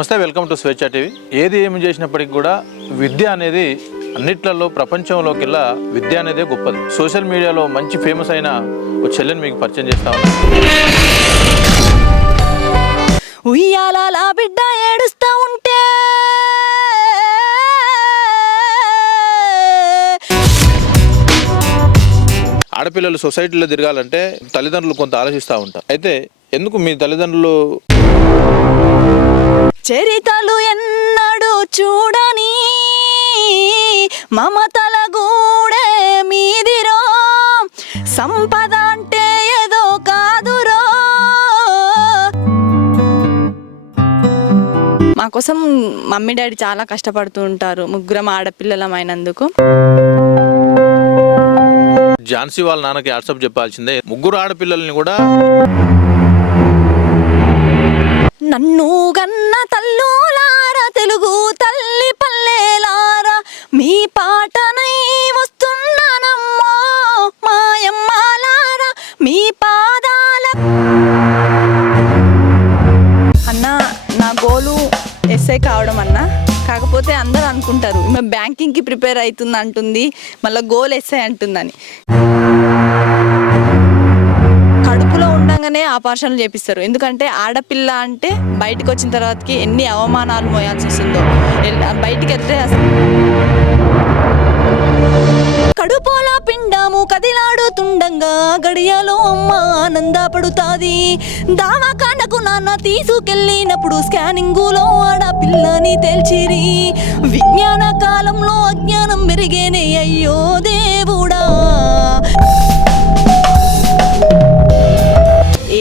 నమస్తే, welcome to స్వేచ్ఛ TV. ఏది ఏమి చేసినప్పటికీ కూడా విద్య అనేది అన్నిట్లలో ప్రపంచంలోకెల్లా విద్య అనేది గొప్పది. సోషల్ మీడియాలో మంచి ఫేమస్ అయిన ఒక చెల్లెని మీకు పరిచయం చేస్తా ఉన్నా. ఉయ్యాల బిడ్డ ఏడుస్తా ఉంటే ఆడపిల్లలు సొసైటీలో తిరగాలంటే తల్లిదండ్రులు కొంత ఆలోచిస్తూ ఉంటారు. అయితే ఎందుకు మీ తల్లిదండ్రులు చరితలు ఎన్నడు చూడని మమతల గూడే మీదిరో, సంపద అంటే ఏదో కాదురో. మా కోసం మమ్మీ డాడీ చాలా కష్టపడుతూ ఉంటారు, ముగ్గురం ఆడపిల్లలమైనందుకు. ఝాన్సీ వాళ్ళ నాన్నకి వాట్సాప్ చెప్పాల్సిందే. ముగ్గురు ఆడపిల్లల్ని కూడా నన్ను గన్న తల్లులారా, తెలుగు తల్లి పల్లెలారా, మీ పాటనై వస్తున్నానమ్మో మాయమ్మాలారా, మీ పాదాల. అన్న, నా గోలు ఎస్ఐ కావడం అన్న. కాకపోతే అందరూ అనుకుంటారు ఈమె బ్యాంకింగ్కి ప్రిపేర్ అవుతుంది అంటుంది, మళ్ళీ గోల్ ఎస్ఐ అంటుందని. కడుపులో ఉండగానే ఆపరేషన్లు చేపిస్తారు. ఎందుకంటే ఆడపిల్ల అంటే బయటకు వచ్చిన తర్వాతకి ఎన్ని అవమానాలు మోయాల్సి వస్తుందో, బయటికి వెళ్తే కడుపులో పిండము కదిలాడుతుండగా గడియలో అమ్మ ఆనందపడుతాది. దావాఖానకు నాన్న తీసుకెళ్ళినప్పుడు స్కానింగులో ఆడపిల్లని తేల్చిరి. విజ్ఞాన కాలంలో అజ్ఞానం మెరిగేనే, అయ్యో దేవుడా.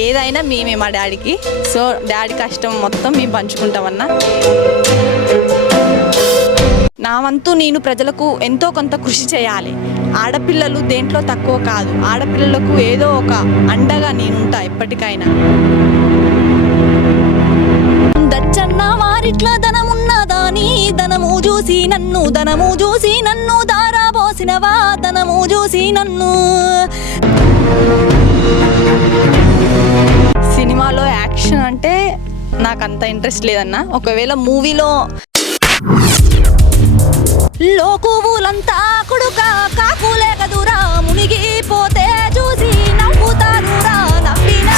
ఏదైనా మేమే మా డాడీకి. సో డాడీ కష్టం మొత్తం మేము పంచుకుంటామన్నా. నా వంతు నేను ప్రజలకు ఎంతో కొంత కృషి చేయాలి. ఆడపిల్లలు దేంట్లో తక్కువ కాదు. ఆడపిల్లలకు ఏదో ఒక అండగా నేనుంటా ఎప్పటికైనా. దచ్చన్న వారిట్లా ధనమున్నదాని, ధనము చూసి నన్ను దారాబోసినవా, ధనము చూసి నన్ను. సినిమాలో యాక్షన్ అంటే నాకు అంత ఇంట్రెస్ట్ లేదన్నా. ఒకవేళ మూవీలో లోకువులంతా కొడుక కాకులే కదురా, మునిగిపోతే చూసి నవ్వుతారురా, నవ్విన